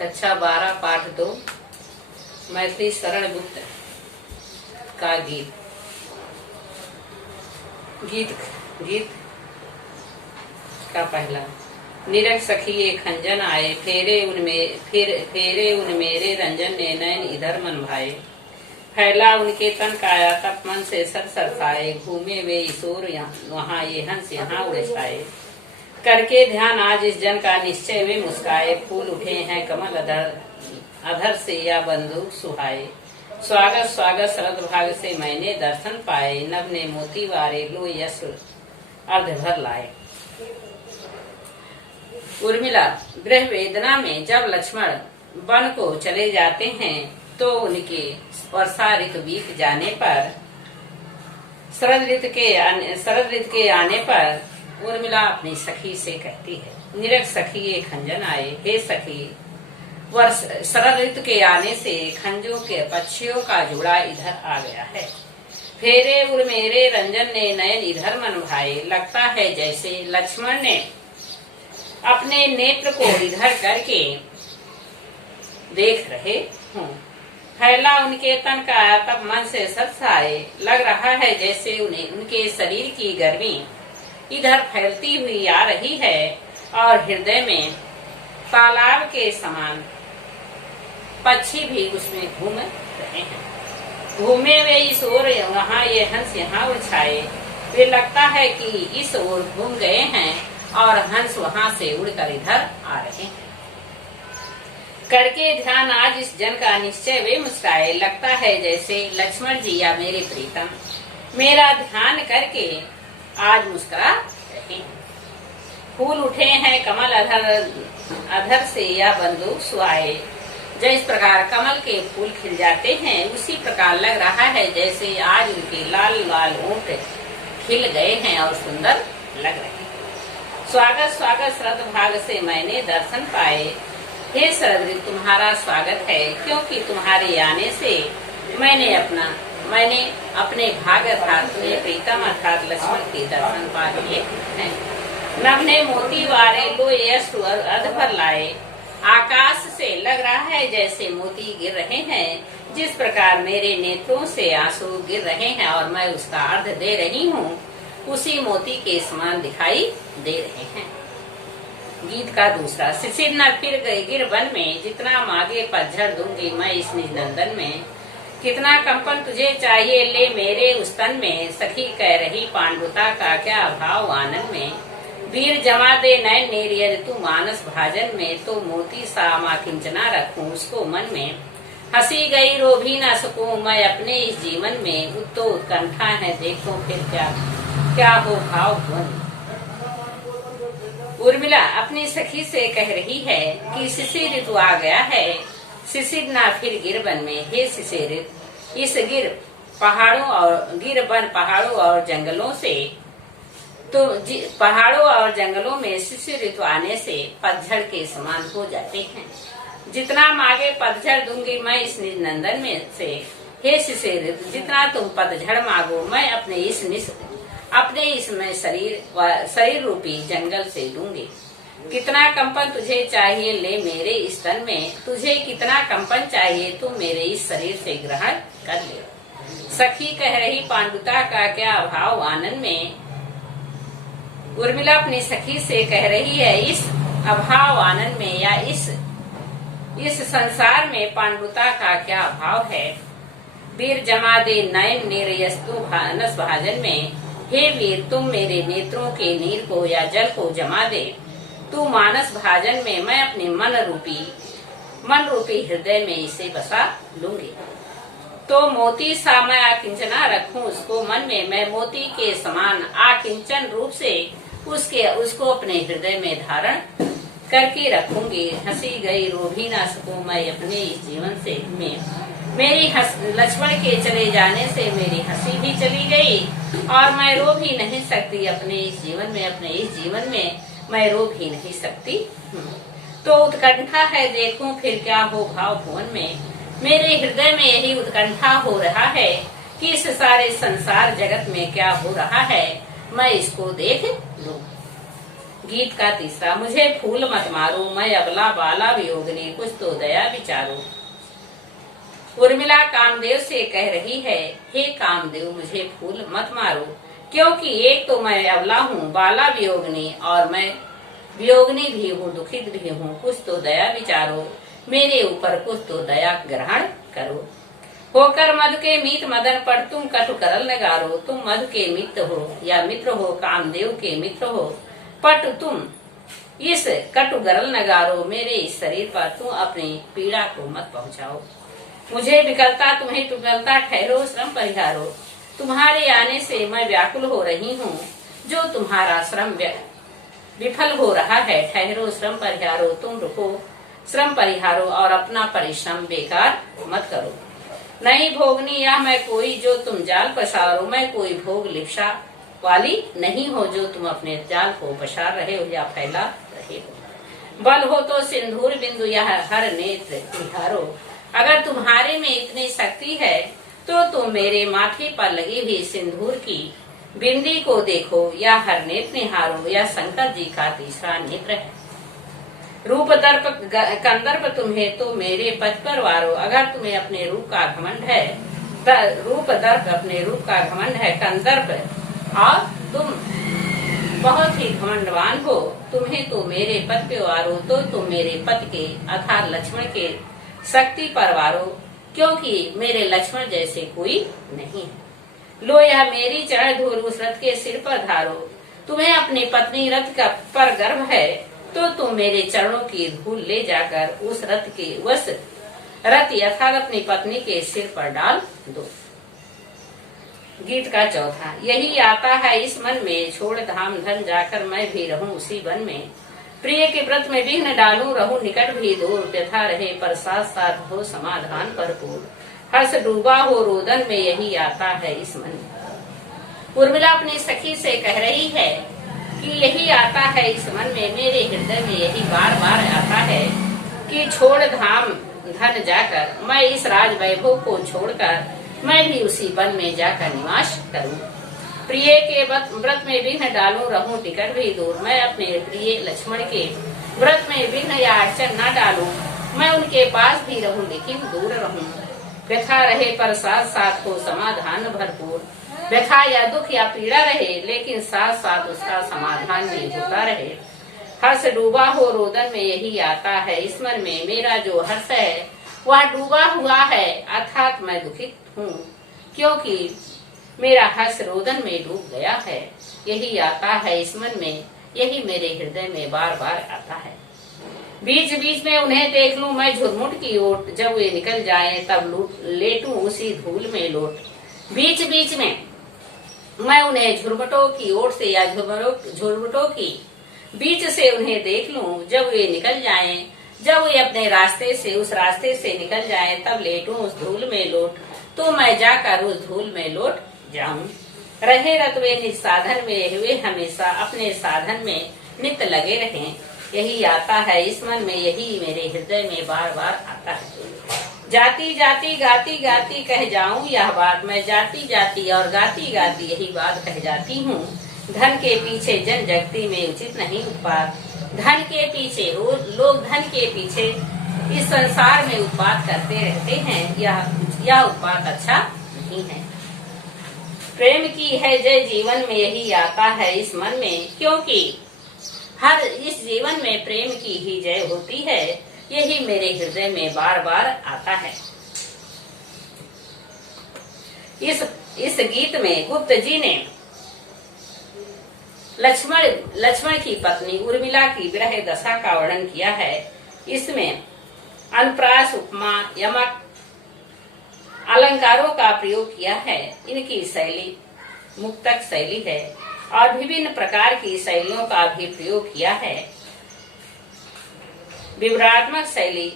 कक्षा 12 पाठ 2 मैथिली शरण गुप्त का गीत। गीत का पहला। निरख सखिए खंजन आए, फेरे उन मेरे रंजन ने नैन इधर मन भाए। फैला उनके तन काया तप मन से सरसाए, घूमे वे ईशोर वहाँ ये हंस यहाँ उड़े छाए। करके ध्यान आज इस जन का निश्चय वे मुस्काए, फूल उठे हैं कमल अधर से या बंदूक सुहाए। स्वागत स्वागत शरद भाग से मैंने दर्शन पाए, नभ ने मोती वारे लो यश अर्ध भर लाए। उर्मिला। गृह वेदना में जब लक्ष्मण वन को चले जाते हैं तो उनके वर्षा ऋतु बीत जाने पर शरद ऋतु के आने पर उर्मिला अपनी सखी से कहती है, निरख सखी ये खंजन आए। हे सखी, शरद ऋतु के आने से खंजों के पक्षियों का जोड़ा इधर आ गया है। फेरे उर मेरे रंजन ने नयन इधर मन भाए। लगता है जैसे लक्ष्मण ने अपने नेत्र को इधर करके देख रहे हों। फैला उनके तन का तब मन से सरसाए। लग रहा है जैसे उन्हें उनके शरीर की गर्मी इधर फैलती हुई आ रही है और हृदय में तालाब के समान पक्षी भी उसमें घूम रहे हैं। घूमे वे इस ओर वहाँ ये हंस यहाँ उछाए। वे लगता है कि इस ओर घूम गए हैं और हंस वहाँ से उड़कर इधर आ रहे हैं। करके ध्यान आज इस जन का निश्चय वे मुस्काए। लगता है जैसे लक्ष्मण जी या मेरे प्रीतम मेरा ध्यान करके आज मुस्कुरा रहे हैं। फूल उठे हैं कमल अधर से या बंदूक सुहाए। जिस प्रकार कमल के फूल खिल जाते हैं उसी प्रकार लग रहा है जैसे आज उनके लाल लाल होंठ खिल गए हैं और सुंदर लग रहे हैं। स्वागत स्वागत शरद भाग से मैंने दर्शन पाए। हे शरद ऋतु, तुम्हारा स्वागत है, क्योंकि तुम्हारे आने से मैंने अपने भाग अर्थात प्रीतम अर्थात लक्ष्मण के दर्शन पा लिए हैं। नभ ने मोती वारे लो यश अर्ध भर लाए। आकाश से लग रहा है जैसे मोती गिर रहे हैं। जिस प्रकार मेरे नेत्रों से आंसू गिर रहे हैं और मैं उसका अर्ध दे रही हूँ, उसी मोती के समान दिखाई दे रहे हैं। गीत का दूसरा। शिशिर न फिर गए गिर वन में, जितना मांगे पतझड़ दूंगी मैं इस निज नंदन में। कितना कंपन तुझे चाहिए ले मेरे उस तन में, सखी कह रही पांडुता का क्या अभाव आनंद में। वीर जमा दे नयन नेरियर तू मानस भाजन में, तो मोती सा मा किंचना रखूं उसको मन में। हंसी गई रो भी न सकूं मैं अपने इस जीवन में, उत्तो उत्कंठा है देखो फिर क्या हो भाव भुवन। उर्मिला अपनी सखी से कह रही है कि शिशिर ऋतु आ गया है, शिशिर ना फिर गिर वन में। हे शिशिर, इस पहाड़ों और जंगलों से तो पहाड़ों और जंगलों में शिशिर ऋतु आने से पतझड़ के समान हो जाते हैं। जितना मांगे पतझड़ दूंगी मैं इस निज नंदन में से। हे शिशिर ऋतु, जितना तुम पतझड़ मांगो मैं अपने इसमें शरीर रूपी जंगल से दूंगी। कितना कंपन तुझे चाहिए ले मेरे इस तन में, तुझे कितना कंपन चाहिए तू मेरे इस शरीर से ग्रहण कर ले। सखी कह रही पांडुता का क्या अभाव आनंद में। उर्मिला अपनी सखी से कह रही है इस अभाव आनंद में या इस संसार में पांडुता का क्या अभाव है। वीर जमा दे नयन निर्यस्तु भानस भाजन में। हे वीर, तुम मेरे नेत्रों के नीर को या जल को जमा दे तू मानस भाजन में, मैं अपने मन रूपी हृदय में इसे बसा लूंगी। तो मोती सा मैं आकिंचना रखूं उसको मन में, मैं मोती के समान आकिंचन रूप से उसको अपने हृदय में धारण करके रखूंगी। हंसी गई रो भी ना सकूं मैं अपने इस जीवन से मेरी लक्ष्मण के चले जाने से मेरी हंसी भी चली गई और मैं रो भी नहीं सकती अपने इस जीवन में मैं रो भी नहीं सकती। तो उत्कंठा है देखूं फिर क्या हो भाव भुवन में। मेरे हृदय में यही उत्कंठा हो रहा है कि इस सारे संसार जगत में क्या हो रहा है, मैं इसको देख लूं। गीत का तीसरा। मुझे फूल मत मारो, मैं अबला बाला वियोगिनी, कुछ तो दया विचारो। उर्मिला कामदेव से कह रही है, हे कामदेव मुझे फूल मत मारो, क्योंकि एक तो मैं अबला हूँ, बाला वियोगिनी, और मैं वियोगिनी भी हूँ, दुखित भी हूँ। कुछ तो दया विचारो, मेरे ऊपर कुछ तो दया ग्रहण करो। होकर मधु के मीत मदन पर तुम कटु करल नगारो, तुम मधु के मित्र हो या मित्र हो, कामदेव के मित्र हो, पट तुम इस कटु गरल नगारो, मेरे इस शरीर पर तुम अपनी पीड़ा को मत पहुंचाओ। मुझे विकलता तुम्हें विकलता ठहरो, श्रम परिहारो, तुम्हारे आने से मैं व्याकुल हो रही हूँ, जो तुम्हारा श्रम विफल हो रहा है, ठहरो श्रम परिहारो, तुम रुको श्रम परिहारो और अपना परिश्रम बेकार मत करो। नहीं भोगनी यह मैं कोई, जो तुम जाल पसारो, मैं कोई भोग लिप्सा वाली नहीं हो, जो तुम अपने जाल को पसार रहे हो या फैला रहे हो। बल हो तो सिंदूर बिंदु यह हर नेत्र निहारो, अगर तुम्हारे में इतनी शक्ति है तो तुम मेरे माथे पर लगी हुई सिंदूर की बिंदी को देखो, या हर नेत्र निहारो, या शंकर जी का तीसरा नेत्र है। रूप दर्प कंदर्प तुम्हें तो मेरे पद पर वारो, अगर तुम्हें अपने रूप का घमंड है, रूप दर्प अपने रूप का घमंड है, कंदर्प और तुम बहुत ही घमंडवान हो, तुम्हें तो मेरे पद पे वारो, तो तुम मेरे पद के अर्थात लक्ष्मण के शक्ति पर वारो, क्योंकि मेरे लक्ष्मण जैसे कोई नहीं है। लो यह मेरी चरण धूल उस रथ के सिर पर धारो, तुम्हें अपनी पत्नी रथ का पर गर्व है, तो तुम मेरे चरणों की धूल ले जाकर उस रथ के रथ यथार्थ अपनी पत्नी के सिर पर डाल दो। गीत का चौथा। यही आता है इस मन में, छोड़ धाम धन जाकर मैं भी रहूं उसी वन में, प्रिय के व्रत में विघ्न डालूं, रहूं निकट भी दूर, व्यथा रहे पर साथ साथ हो समाधान भरपूर, हर्ष डूबा हो रोदन में, यही आता है इस मन में। उर्मिला अपनी सखी से कह रही है कि यही आता है इस मन में, मेरे हृदय में यही बार बार आता है कि छोड़ धाम धन जाकर मैं इस राज वैभव को छोड़कर मैं भी उसी वन में जाकर निवास करूं। प्रिय के व्रत में विघ्न डालूं, रहूं टिकट भी दूर, मैं अपने प्रिय लक्ष्मण के व्रत में विघ्न या अड़चन न डालूं, मैं उनके पास भी रहूं लेकिन दूर रहूं। व्यथा रहे पर साथ साथ हो समाधान भरपूर, व्यथा या दुख या पीड़ा रहे लेकिन साथ साथ उसका समाधान भी होता रहे। हर्ष डूबा हो रोदन में, यही आता है इस मन में, मेरा जो हर्ष है वह डूबा हुआ है, अर्थात मैं दुखित हूँ, क्योंकि मेरा हर्ष रोदन में डूब गया है। यही आता है इस मन में, यही मेरे हृदय में बार बार आता है। बीच बीच में उन्हें देख लूं मैं झुरमुट की ओट, जब वे निकल जाएं तब लेटूं उसी धूल में लोट। बीच बीच में मैं उन्हें झुरमुटों की ओर से या झुरमुटों की बीच से उन्हें देख लूं, जब वे निकल जाएं, जब वे अपने रास्ते से उस रास्ते से निकल जाएं, तब लेटूं उस धूल में लोट, तो मैं जाकर उस धूल में लोट जाऊं। रहे रत वे निज साधन में, हुए हमेशा अपने साधन में नित्य लगे रहें, यही आता है इस मन में, यही मेरे हृदय में बार बार आता है। जाती जाती गाती गाती कह जाऊं यह बात, मैं जाती जाती और गाती गाती यही बात कह जाती हूँ। धन के पीछे जन जगती में उचित नहीं उत्पात, धन के पीछे लोग धन के पीछे इस संसार में उत्पात करते रहते हैं, यह उत्पात अच्छा नहीं है। प्रेम की है जय जीवन में, यही आता है इस मन में, क्योंकि हर इस जीवन में प्रेम की ही जय होती है, यही मेरे हृदय में बार बार आता है। इस गीत में गुप्त जी ने लक्ष्मण की पत्नी उर्मिला की विरह दशा का वर्णन किया है। इसमें अनुप्रास, उपमा, यमक अलंकारों का प्रयोग किया है। इनकी शैली मुक्तक शैली है और विभिन्न प्रकार की शैलियों का भी प्रयोग किया है। विवरणात्मक शैली,